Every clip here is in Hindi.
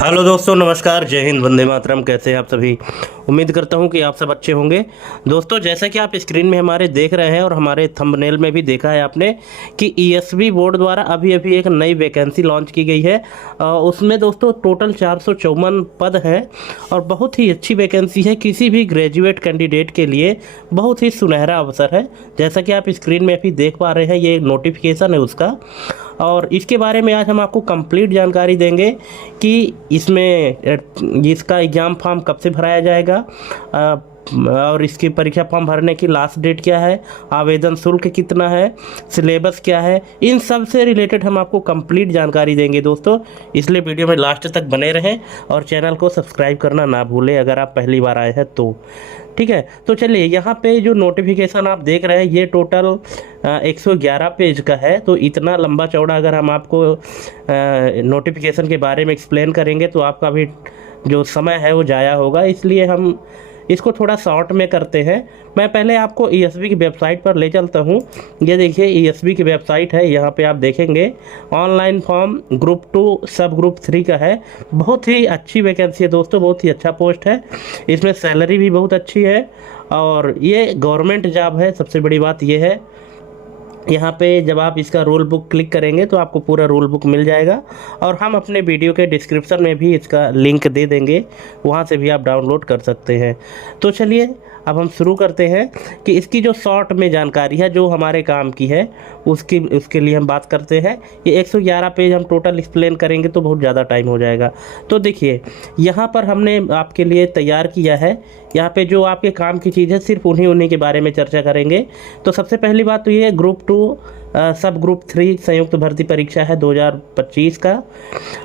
हेलो दोस्तों, नमस्कार, जय हिंद, वंदे मातरम। कैसे हैं आप सभी? उम्मीद करता हूं कि आप सब अच्छे होंगे। दोस्तों, जैसा कि आप स्क्रीन में हमारे देख रहे हैं और हमारे थंबनेल में भी देखा है आपने कि ईएसबी बोर्ड द्वारा अभी अभी एक नई वैकेंसी लॉन्च की गई है। उसमें दोस्तों टोटल 454 पद हैं और बहुत ही अच्छी वैकेंसी है। किसी भी ग्रेजुएट कैंडिडेट के लिए बहुत ही सुनहरा अवसर है। जैसा कि आप स्क्रीन में भी देख पा रहे हैं, ये नोटिफिकेशन है उसका, और इसके बारे में आज हम आपको कंप्लीट जानकारी देंगे कि इसका एग्ज़ाम फॉर्म कब से भराया जाएगा, और इसकी परीक्षा फॉर्म भरने की लास्ट डेट क्या है, आवेदन शुल्क कितना है, सिलेबस क्या है, इन सब से रिलेटेड हम आपको कंप्लीट जानकारी देंगे दोस्तों। इसलिए वीडियो में लास्ट तक बने रहें और चैनल को सब्सक्राइब करना ना भूलें अगर आप पहली बार आए हैं तो। ठीक है, तो चलिए, यहाँ पे जो नोटिफिकेशन आप देख रहे हैं ये टोटल 111 पेज का है। तो इतना लंबा चौड़ा अगर हम आपको नोटिफिकेशन के बारे में एक्सप्लेन करेंगे तो आपका भी जो समय है वो ज़ाया होगा, इसलिए हम इसको थोड़ा शॉर्ट में करते हैं। मैं पहले आपको ईएसबी की वेबसाइट पर ले चलता हूँ। ये देखिए, ईएसबी की वेबसाइट है। यहाँ पे आप देखेंगे ऑनलाइन फॉर्म ग्रुप 2 सब ग्रुप 3 का है। बहुत ही अच्छी वैकेंसी है दोस्तों, बहुत ही अच्छा पोस्ट है। इसमें सैलरी भी बहुत अच्छी है और ये गवर्नमेंट जॉब है। सबसे बड़ी बात ये है, यहाँ पे जब आप इसका रूल बुक क्लिक करेंगे तो आपको पूरा रूल बुक मिल जाएगा और हम अपने वीडियो के डिस्क्रिप्शन में भी इसका लिंक दे देंगे, वहाँ से भी आप डाउनलोड कर सकते हैं। तो चलिए, अब हम शुरू करते हैं कि इसकी जो शॉर्ट में जानकारी है जो हमारे काम की है उसके लिए हम बात करते हैं। ये 111 पेज हम टोटल एक्सप्लेन करेंगे तो बहुत ज़्यादा टाइम हो जाएगा। तो देखिए, यहाँ पर हमने आपके लिए तैयार किया है। यहाँ पे जो आपके काम की चीज़ है सिर्फ उन्हीं के बारे में चर्चा करेंगे। तो सबसे पहली बात तो ये ग्रुप 2 सब ग्रुप 3 संयुक्त भर्ती परीक्षा है 2025 का,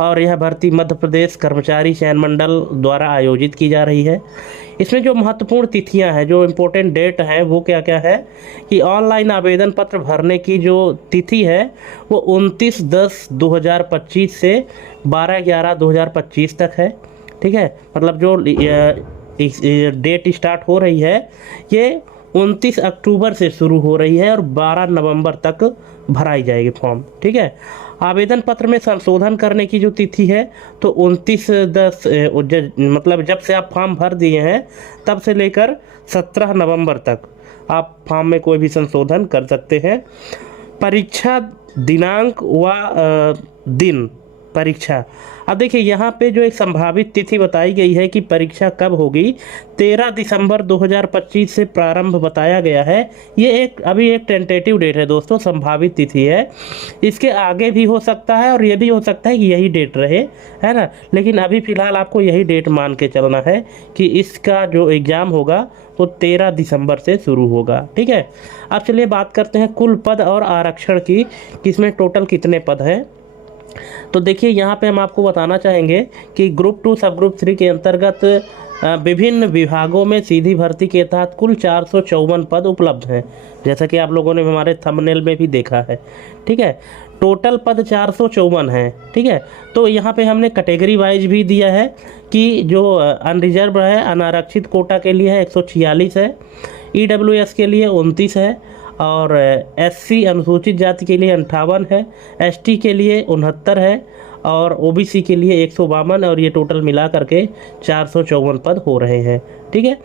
और यह भर्ती मध्य प्रदेश कर्मचारी चयन मंडल द्वारा आयोजित की जा रही है। इसमें जो महत्वपूर्ण तिथियां हैं, जो इम्पोर्टेंट डेट हैं, वो क्या क्या है कि ऑनलाइन आवेदन पत्र भरने की जो तिथि है वो 29/10/2025 से 12/11/2025 तक है। ठीक है, मतलब जो डेट स्टार्ट हो रही है ये 29 अक्टूबर से शुरू हो रही है और 12 नवंबर तक भराई जाएगी फॉर्म। ठीक है, आवेदन पत्र में संशोधन करने की जो तिथि है तो 29/10 मतलब जब से आप फॉर्म भर दिए हैं तब से लेकर 17 नवंबर तक आप फॉर्म में कोई भी संशोधन कर सकते हैं। परीक्षा दिनांक व दिन परीक्षा, अब देखिए यहाँ पे जो एक संभावित तिथि बताई गई है कि परीक्षा कब होगी, 13 दिसंबर 2025 से प्रारंभ बताया गया है। ये अभी एक टेंटेटिव डेट है दोस्तों, संभावित तिथि है। इसके आगे भी हो सकता है और ये भी हो सकता है कि यही डेट रहे, है ना। लेकिन अभी फ़िलहाल आपको यही डेट मान के चलना है कि इसका जो एग्ज़ाम होगा वो 13 दिसंबर से शुरू होगा। ठीक है, अब चलिए बात करते हैं कुल पद और आरक्षण की, कि इसमें टोटल कितने पद हैं। तो देखिए, यहाँ पे हम आपको बताना चाहेंगे कि ग्रुप 2 सब ग्रुप 3 के अंतर्गत विभिन्न विभागों में सीधी भर्ती के तहत कुल 454 पद उपलब्ध हैं, जैसा कि आप लोगों ने हमारे थंबनेल में भी देखा है। ठीक है, टोटल पद 454 हैं। ठीक है, तो यहाँ पे हमने कैटेगरी वाइज भी दिया है कि जो अनरिजर्व है, अनारक्षित कोटा के लिए है 146 है, ईडब्ल्यूएस के लिए 29 है, और एससी अनुसूचित जाति के लिए 58 है, एसटी के लिए 69 है, और ओबीसी के लिए 152, और ये टोटल मिला करके 454 पद हो रहे हैं। ठीक है,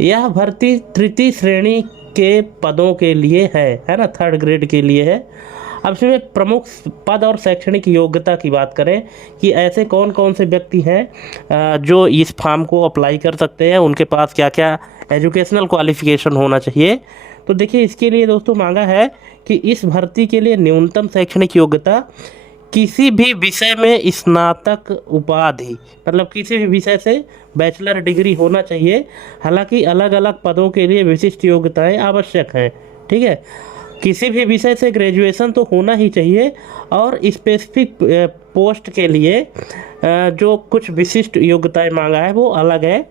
यह भर्ती तृतीय श्रेणी के पदों के लिए है ना, 3rd ग्रेड के लिए है। अब इसमें प्रमुख पद और शैक्षणिक योग्यता की बात करें कि ऐसे कौन कौन से व्यक्ति हैं जो इस फॉर्म को अप्लाई कर सकते हैं, उनके पास क्या क्या एजुकेशनल क्वालिफिकेशन होना चाहिए। तो देखिए, इसके लिए दोस्तों मांगा है कि इस भर्ती के लिए न्यूनतम शैक्षणिक योग्यता किसी भी विषय में स्नातक उपाधि, मतलब किसी भी विषय से बैचलर डिग्री होना चाहिए। हालांकि अलग अलग पदों के लिए विशिष्ट योग्यताएं आवश्यक हैं। ठीक है, किसी भी विषय से ग्रेजुएशन तो होना ही चाहिए, और स्पेसिफिक पोस्ट के लिए जो कुछ विशिष्ट योग्यताएं मांगा है वो अलग है।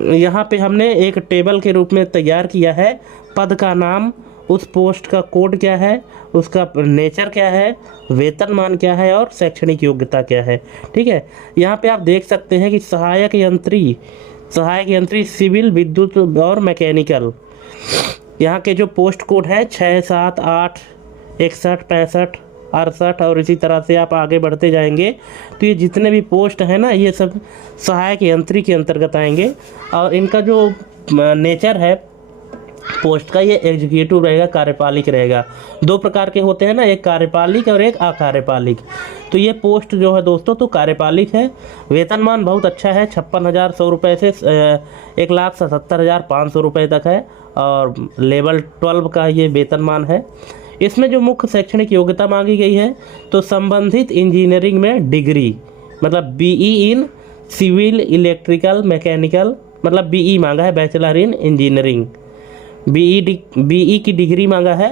यहाँ पे हमने एक टेबल के रूप में तैयार किया है। पद का नाम, उस पोस्ट का कोड क्या है, उसका नेचर क्या है, वेतनमान क्या है और शैक्षणिक योग्यता क्या है। ठीक है, यहाँ पे आप देख सकते हैं कि सहायक यंत्री सिविल, विद्युत और मैकेनिकल, यहाँ के जो पोस्ट कोड है 6, 7, 8, 61, 65, 68 और इसी तरह से आप आगे बढ़ते जाएंगे तो ये जितने भी पोस्ट हैं ना, ये सब सहायक यंत्री के अंतर्गत आएंगे। और इनका जो नेचर है पोस्ट का, ये एग्जीक्यूटिव रहेगा, कार्यपालिक रहेगा। दो प्रकार के होते हैं ना, एक कार्यपालिक और एक अकार्यपालिक। तो ये पोस्ट जो है दोस्तों तो कार्यपालिक है। वेतनमान बहुत अच्छा है, 56,100 रुपये से 1,77,500 रुपये तक है और लेवल 12 का ये वेतनमान है। इसमें जो मुख्य शैक्षणिक योग्यता मांगी गई है तो संबंधित इंजीनियरिंग में डिग्री, मतलब BE in civil electrical mechanical, मतलब बीई मांगा है, बैचलर इन इंजीनियरिंग। बीई की डिग्री मांगा है।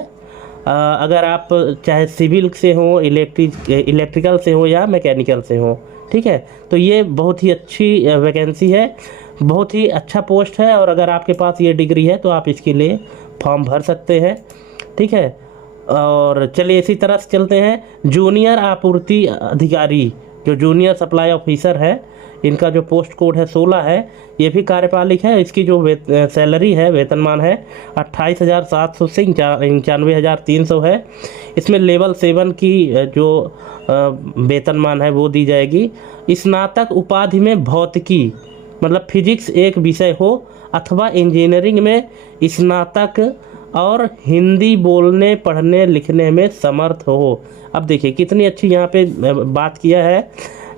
अगर आप चाहे सिविल से हो, इलेक्ट्रिकल से हो या मैकेनिकल से हो, ठीक है। तो ये बहुत ही अच्छी वैकेंसी है, बहुत ही अच्छा पोस्ट है। और अगर आपके पास ये डिग्री है तो आप इसके लिए फॉर्म भर सकते हैं, ठीक है। और चलिए इसी तरह से चलते हैं। जूनियर आपूर्ति अधिकारी, जो जूनियर सप्लाई ऑफिसर है, इनका जो पोस्ट कोड है 16 है, ये भी कार्यपालिक है। इसकी जो सैलरी है, वेतनमान है 28,700 से 91,300 है। इसमें लेवल 7 की जो वेतनमान है वो दी जाएगी। स्नातक उपाधि में भौतिकी, मतलब फिजिक्स एक विषय हो अथवा इंजीनियरिंग में स्नातक और हिंदी बोलने पढ़ने लिखने में समर्थ हो। अब देखिए कितनी अच्छी यहाँ पे बात किया है।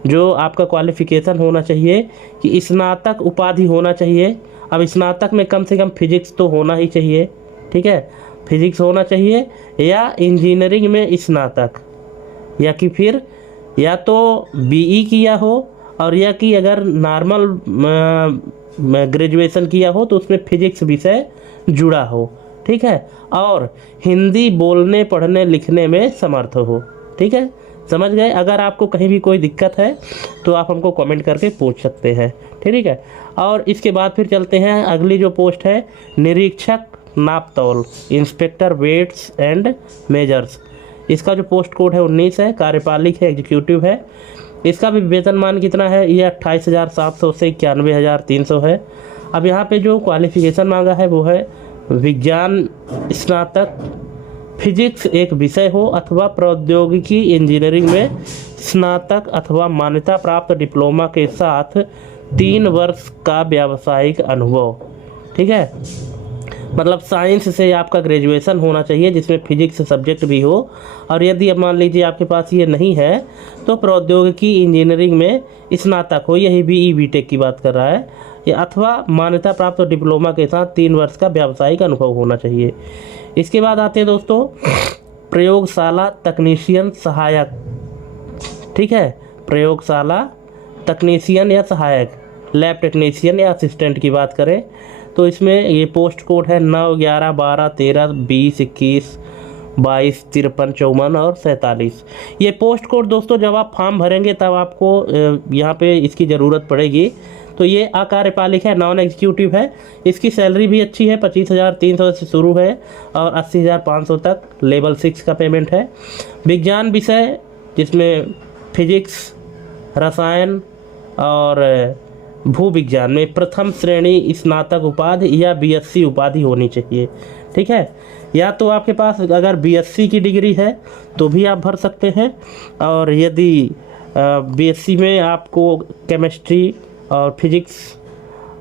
जो आपका क्वालिफिकेशन होना चाहिए कि स्नातक उपाधि होना चाहिए। अब स्नातक में कम से कम फिजिक्स तो होना ही चाहिए, ठीक है, फिजिक्स होना चाहिए, या इंजीनियरिंग में स्नातक, या कि फिर या तो बीई किया हो, और या कि अगर नॉर्मल ग्रेजुएशन किया हो तो उसमें फिजिक्स विषय जुड़ा हो, ठीक है, और हिंदी बोलने पढ़ने लिखने में समर्थ हो, ठीक है। समझ गए। अगर आपको कहीं भी कोई दिक्कत है तो आप हमको कमेंट करके पूछ सकते हैं, ठीक है। और इसके बाद फिर चलते हैं, अगली जो पोस्ट है निरीक्षक नापतौल, इंस्पेक्टर वेट्स एंड मेजर्स। इसका जो पोस्ट कोड है 19 है, कार्यपालिक है, एग्जीक्यूटिव है। इसका भी वेतनमान कितना है, ये 28,700 से 91,300 है। अब यहाँ पे जो क्वालिफिकेशन मांगा है वो है विज्ञान स्नातक, फिजिक्स एक विषय हो अथवा प्रौद्योगिकी इंजीनियरिंग में स्नातक अथवा मान्यता प्राप्त डिप्लोमा के साथ 3 वर्ष का व्यावसायिक अनुभव, ठीक है। मतलब साइंस से आपका ग्रेजुएशन होना चाहिए जिसमें फिजिक्स सब्जेक्ट भी हो। और यदि अब मान लीजिए आपके पास ये नहीं है तो प्रौद्योगिकी इंजीनियरिंग में स्नातक हो, यही बीई बीटेक की बात कर रहा है, या अथवा मान्यता प्राप्त डिप्लोमा के साथ 3 वर्ष का व्यावसायिक अनुभव होना चाहिए। इसके बाद आते हैं दोस्तों प्रयोगशाला तकनीशियन सहायक, ठीक है, प्रयोगशाला तकनीशियन या सहायक, लैब टेक्नीशियन या असिस्टेंट की बात करें तो इसमें ये पोस्ट कोड है 9, 11, 12, 13, 20, 21, 22, 53, 54 और 47। ये पोस्ट कोड दोस्तों जब आप फॉर्म भरेंगे तब आपको यहाँ पे इसकी ज़रूरत पड़ेगी। तो ये अकार्यपालिक है, नॉन एग्जीक्यूटिव है। इसकी सैलरी भी अच्छी है, 25,300 से शुरू है और 80,500 तक लेवल 6 का पेमेंट है। विज्ञान विषय जिसमें फिजिक्स, रसायन और भू विज्ञान में प्रथम श्रेणी स्नातक उपाधि या बीएससी उपाधि होनी चाहिए, ठीक है। या तो आपके पास अगर बीएससी की डिग्री है तो भी आप भर सकते हैं, और यदि बीएससी में आपको केमिस्ट्री और फिजिक्स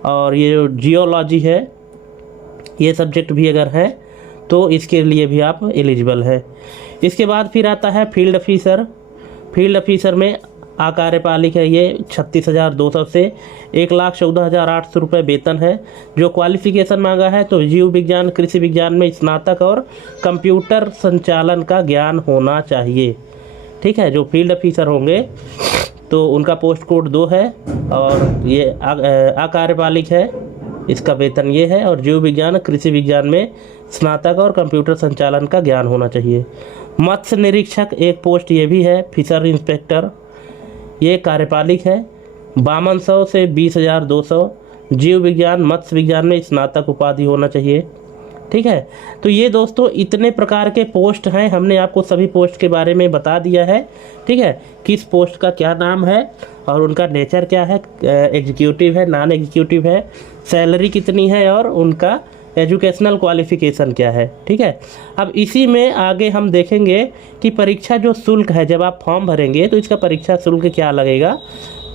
और ये जो जियोलॉजी है ये सब्जेक्ट भी अगर है तो इसके लिए भी आप एलिजिबल है। इसके बाद फिर आता है फील्ड ऑफिसर। फील्ड ऑफिसर में अकार्यपालिक है, ये 36,200 से 1,14,800 रुपये वेतन है। जो क्वालिफिकेशन मांगा है तो जीव विज्ञान कृषि विज्ञान में स्नातक और कंप्यूटर संचालन का ज्ञान होना चाहिए, ठीक है। जो फील्ड ऑफिसर होंगे तो उनका पोस्ट कोड 2 है और ये अकार्यपालिक है, इसका वेतन ये है। और जीव विज्ञान कृषि विज्ञान में स्नातक और कंप्यूटर संचालन का ज्ञान होना चाहिए। मत्स्य निरीक्षक एक पोस्ट ये भी है, फिशर इंस्पेक्टर, ये कार्यपालिक है, 5200 से 20,200। जीव विज्ञान मत्स्य विज्ञान में स्नातक उपाधि होना चाहिए, ठीक है। तो ये दोस्तों इतने प्रकार के पोस्ट हैं, हमने आपको सभी पोस्ट के बारे में बता दिया है, ठीक है। किस पोस्ट का क्या नाम है और उनका नेचर क्या है, एग्जीक्यूटिव है, नॉन एग्जीक्यूटिव है, सैलरी कितनी है और उनका एजुकेशनल क्वालिफ़िकेशन क्या है, ठीक है। अब इसी में आगे हम देखेंगे कि परीक्षा जो शुल्क है, जब आप फॉर्म भरेंगे तो इसका परीक्षा शुल्क क्या लगेगा।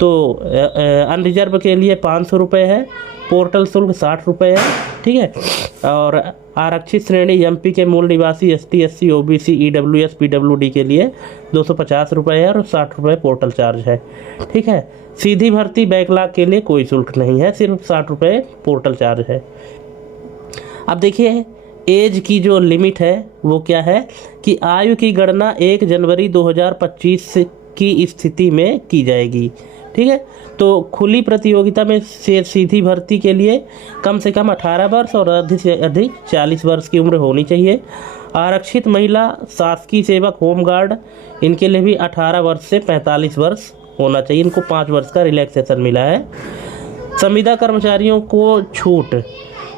तो अनरिजर्व के लिए 500 रुपये है, पोर्टल शुल्क 60 रुपये है, ठीक है। और आरक्षित श्रेणी एमपी के मूल निवासी ST, SC, OBC, EWS, PWD के लिए 250 रुपये है और 60 रुपये पोर्टल चार्ज है, ठीक है। सीधी भर्ती बैकलॉग के लिए कोई शुल्क नहीं है, सिर्फ 60 रुपये पोर्टल चार्ज है। अब देखिए एज की जो लिमिट है वो क्या है कि आयु की गणना 1 जनवरी 2025 की स्थिति में की जाएगी, ठीक है। तो खुली प्रतियोगिता में से सीधी भर्ती के लिए कम से कम 18 वर्ष और अधिक से अधिक 40 वर्ष की उम्र होनी चाहिए। आरक्षित महिला, शासकीय सेवक, होमगार्ड, इनके लिए भी 18 वर्ष से 45 वर्ष होना चाहिए। इनको 5 वर्ष का रिलैक्सेशन मिला है। संविदा कर्मचारियों को छूट,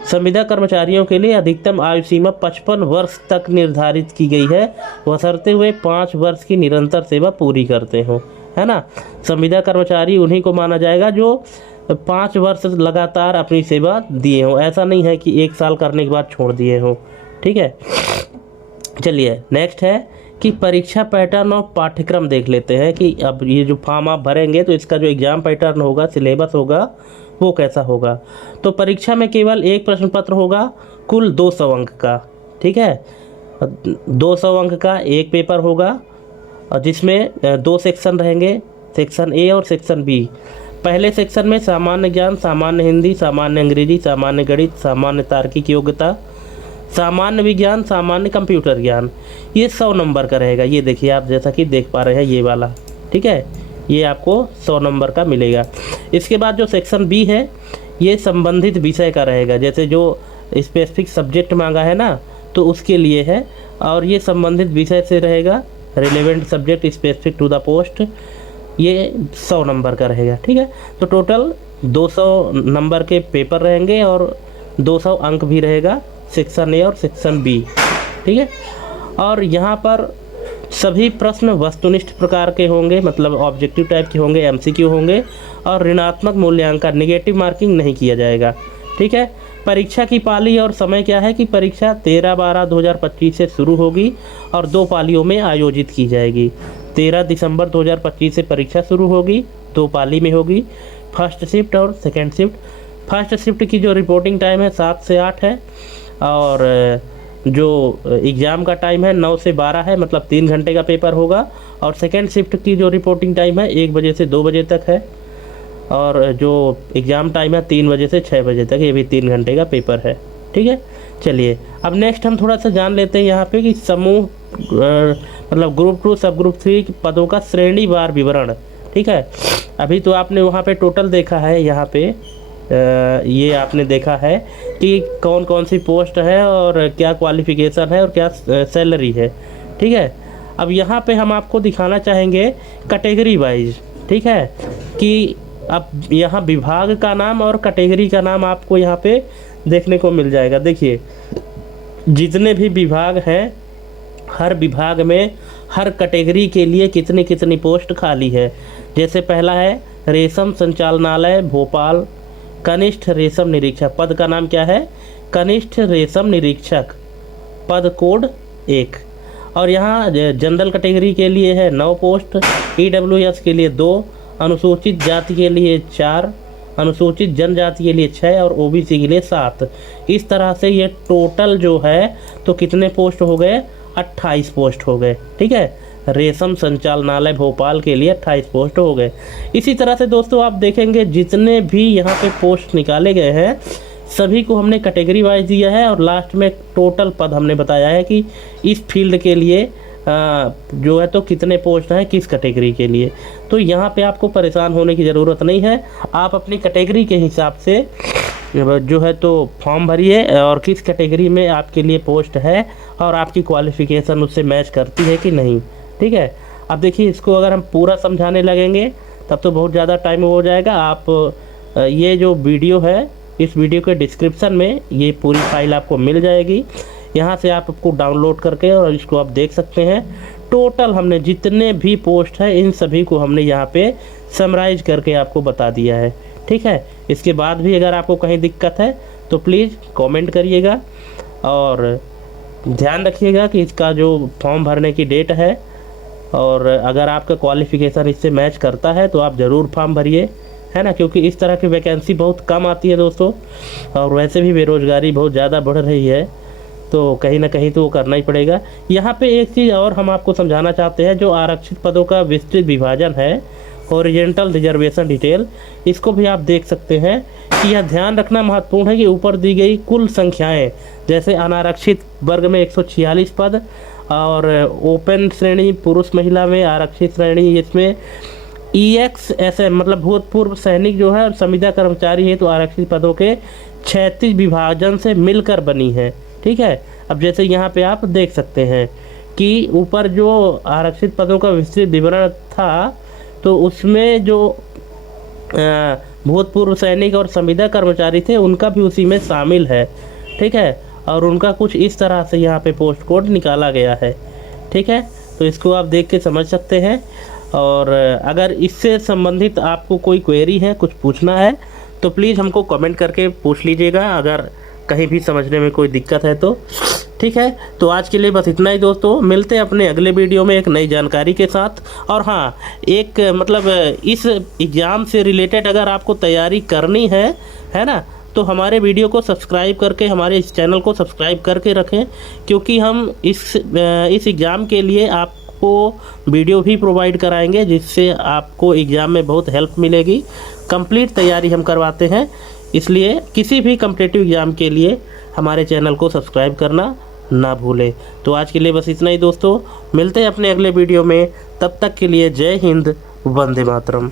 संविदा कर्मचारियों के लिए अधिकतम आयु सीमा 55 वर्ष तक निर्धारित की गई है, बशर्ते हुए 5 वर्ष की निरंतर सेवा पूरी करते हों, है ना। संविदा कर्मचारी उन्हीं को माना जाएगा जो 5 वर्ष लगातार अपनी सेवा दिए हों, ऐसा नहीं है कि 1 साल करने के बाद छोड़ दिए हों, ठीक है। चलिए नेक्स्ट है कि परीक्षा पैटर्न और पाठ्यक्रम देख लेते हैं कि अब ये जो फॉर्म आप भरेंगे तो इसका जो एग्ज़ाम पैटर्न होगा, सिलेबस होगा, वो कैसा होगा। तो परीक्षा में केवल एक प्रश्न पत्र होगा, कुल 200 अंक का, ठीक है। 200 अंक का एक पेपर होगा और जिसमें 2 सेक्शन रहेंगे, सेक्शन ए और सेक्शन बी। पहले सेक्शन में सामान्य ज्ञान, सामान्य हिंदी, सामान्य अंग्रेजी, सामान्य गणित, सामान्य तार्किक योग्यता, सामान्य विज्ञान, सामान्य कंप्यूटर ज्ञान, ये 100 नंबर का रहेगा। ये देखिए आप जैसा कि देख पा रहे हैं ये वाला, ठीक है, ये आपको 100 नंबर का मिलेगा। इसके बाद जो सेक्शन बी है ये संबंधित विषय का रहेगा, जैसे जो स्पेसिफिक सब्जेक्ट मांगा है ना तो उसके लिए है, और ये संबंधित विषय से रहेगा, relevant subject specific to the post, ये 100 नंबर का रहेगा, ठीक है। तो टोटल 200 नंबर के पेपर रहेंगे और 200 अंक भी रहेगा सेक्शन ए और सेक्शन बी, ठीक है। और यहाँ पर सभी प्रश्न वस्तुनिष्ठ प्रकार के होंगे, मतलब ऑब्जेक्टिव टाइप के होंगे, एमसीक्यू होंगे, और ऋणात्मक मूल्यांकन, नेगेटिव मार्किंग नहीं किया जाएगा, ठीक है। परीक्षा की पाली और समय क्या है कि परीक्षा 13/12/2025 से शुरू होगी और 2 पालियों में आयोजित की जाएगी। 13 दिसंबर 2025 से परीक्षा शुरू होगी, 2 पाली में होगी, फर्स्ट शिफ्ट और सेकेंड शिफ्ट। फर्स्ट शिफ्ट की जो रिपोर्टिंग टाइम है 7 से 8 है, और जो एग्ज़ाम का टाइम है 9 से 12 है, मतलब 3 घंटे का पेपर होगा। और सेकेंड शिफ्ट की जो रिपोर्टिंग टाइम है 1 बजे से 2 बजे तक है, और जो एग्ज़ाम टाइम है 3 बजे से 6 बजे तक, ये भी 3 घंटे का पेपर है, ठीक है। चलिए अब नेक्स्ट हम थोड़ा सा जान लेते हैं यहाँ पे कि समूह मतलब ग्रुप 2 सब ग्रुप 3 पदों का श्रेणीवार विवरण, ठीक है। अभी तो आपने वहाँ पे टोटल देखा है, यहाँ पे ये आपने देखा है कि कौन कौन सी पोस्ट है और क्या क्वालिफ़िकेशन है और क्या सैलरी है, ठीक है। अब यहाँ पे हम आपको दिखाना चाहेंगे कैटेगरी वाइज, ठीक है, कि अब यहाँ विभाग का नाम और कैटेगरी का नाम आपको यहाँ पे देखने को मिल जाएगा। देखिए जितने भी विभाग हैं, हर विभाग में हर कैटेगरी के लिए कितनी कितनी पोस्ट खाली है। जैसे पहला है रेशम संचालनालय भोपाल, कनिष्ठ रेशम निरीक्षक, पद का नाम क्या है, कनिष्ठ रेशम निरीक्षक, पद कोड 1। और यहाँ जनरल कैटेगरी के लिए है 9 पोस्ट, ईडब्ल्यूएस के लिए 2, अनुसूचित जाति के लिए 4, अनुसूचित जनजाति के लिए 6 और ओबीसी के लिए 7। इस तरह से ये टोटल जो है तो कितने पोस्ट हो गए, 28 पोस्ट हो गए, ठीक है। रेशम संचालनालय भोपाल के लिए 28 पोस्ट हो गए। इसी तरह से दोस्तों आप देखेंगे जितने भी यहाँ पे पोस्ट निकाले गए हैं सभी को हमने कैटेगरी वाइज दिया है, और लास्ट में टोटल पद हमने बताया है कि इस फील्ड के लिए जो है तो कितने पोस्ट हैं किस कैटेगरी के लिए। तो यहाँ पे आपको परेशान होने की ज़रूरत नहीं है, आप अपनी कैटेगरी के हिसाब से जो है तो फॉर्म भरिए और किस कैटेगरी में आपके लिए पोस्ट है और आपकी क्वालिफ़िकेशन उससे मैच करती है कि नहीं, ठीक है। अब देखिए इसको अगर हम पूरा समझाने लगेंगे तब तो बहुत ज़्यादा टाइम हो जाएगा। आप ये जो वीडियो है इस वीडियो के डिस्क्रिप्शन में ये पूरी फाइल आपको मिल जाएगी, यहाँ से आप आपको डाउनलोड करके और इसको आप देख सकते हैं। टोटल हमने जितने भी पोस्ट है इन सभी को हमने यहाँ पे समराइज करके आपको बता दिया है। ठीक है, इसके बाद भी अगर आपको कहीं दिक्कत है तो प्लीज़ कमेंट करिएगा और ध्यान रखिएगा कि इसका जो फॉर्म भरने की डेट है, और अगर आपका क्वालिफ़िकेशन इससे मैच करता है तो आप ज़रूर फॉर्म भरिए, है ना, क्योंकि इस तरह की वैकेंसी बहुत कम आती है दोस्तों, और वैसे भी बेरोज़गारी बहुत ज़्यादा बढ़ रही है, तो कहीं ना कहीं तो वो करना ही पड़ेगा। यहाँ पे एक चीज़ और हम आपको समझाना चाहते हैं, जो आरक्षित पदों का विस्तृत विभाजन है, हॉरिजॉन्टल रिजर्वेशन डिटेल, इसको भी आप देख सकते हैं कि यह ध्यान रखना महत्वपूर्ण है कि ऊपर दी गई कुल संख्याएं, जैसे अनारक्षित वर्ग में 146 पद, और ओपन श्रेणी पुरुष महिला में आरक्षित श्रेणी इसमें EXSM मतलब भूतपूर्व सैनिक जो है और संविदा कर्मचारी है, तो आरक्षित पदों के 36 विभाजन से मिलकर बनी है। ठीक है, अब जैसे यहाँ पे आप देख सकते हैं कि ऊपर जो आरक्षित पदों का विस्तृत विवरण था, तो उसमें जो भूतपूर्व सैनिक और संविदा कर्मचारी थे उनका भी उसी में शामिल है। ठीक है, और उनका कुछ इस तरह से यहाँ पे पोस्ट कोड निकाला गया है। ठीक है, तो इसको आप देख के समझ सकते हैं। और अगर इससे संबंधित आपको कोई क्वेरी है, कुछ पूछना है, तो प्लीज़ हमको कमेंट करके पूछ लीजिएगा, अगर कहीं भी समझने में कोई दिक्कत है तो। ठीक है, तो आज के लिए बस इतना ही दोस्तों, मिलते हैं अपने अगले वीडियो में एक नई जानकारी के साथ। और हाँ, एक मतलब इस एग्ज़ाम से रिलेटेड अगर आपको तैयारी करनी है ना, तो हमारे वीडियो को सब्सक्राइब करके, हमारे इस चैनल को सब्सक्राइब करके रखें, क्योंकि हम इस एग्ज़ाम के लिए आपको वीडियो भी प्रोवाइड कराएंगे, जिससे आपको एग्ज़ाम में बहुत हेल्प मिलेगी। कंप्लीट तैयारी हम करवाते हैं, इसलिए किसी भी कॉम्पिटिटिव एग्ज़ाम के लिए हमारे चैनल को सब्सक्राइब करना ना भूलें। तो आज के लिए बस इतना ही दोस्तों, मिलते हैं अपने अगले वीडियो में, तब तक के लिए जय हिंद, वंदे मातरम।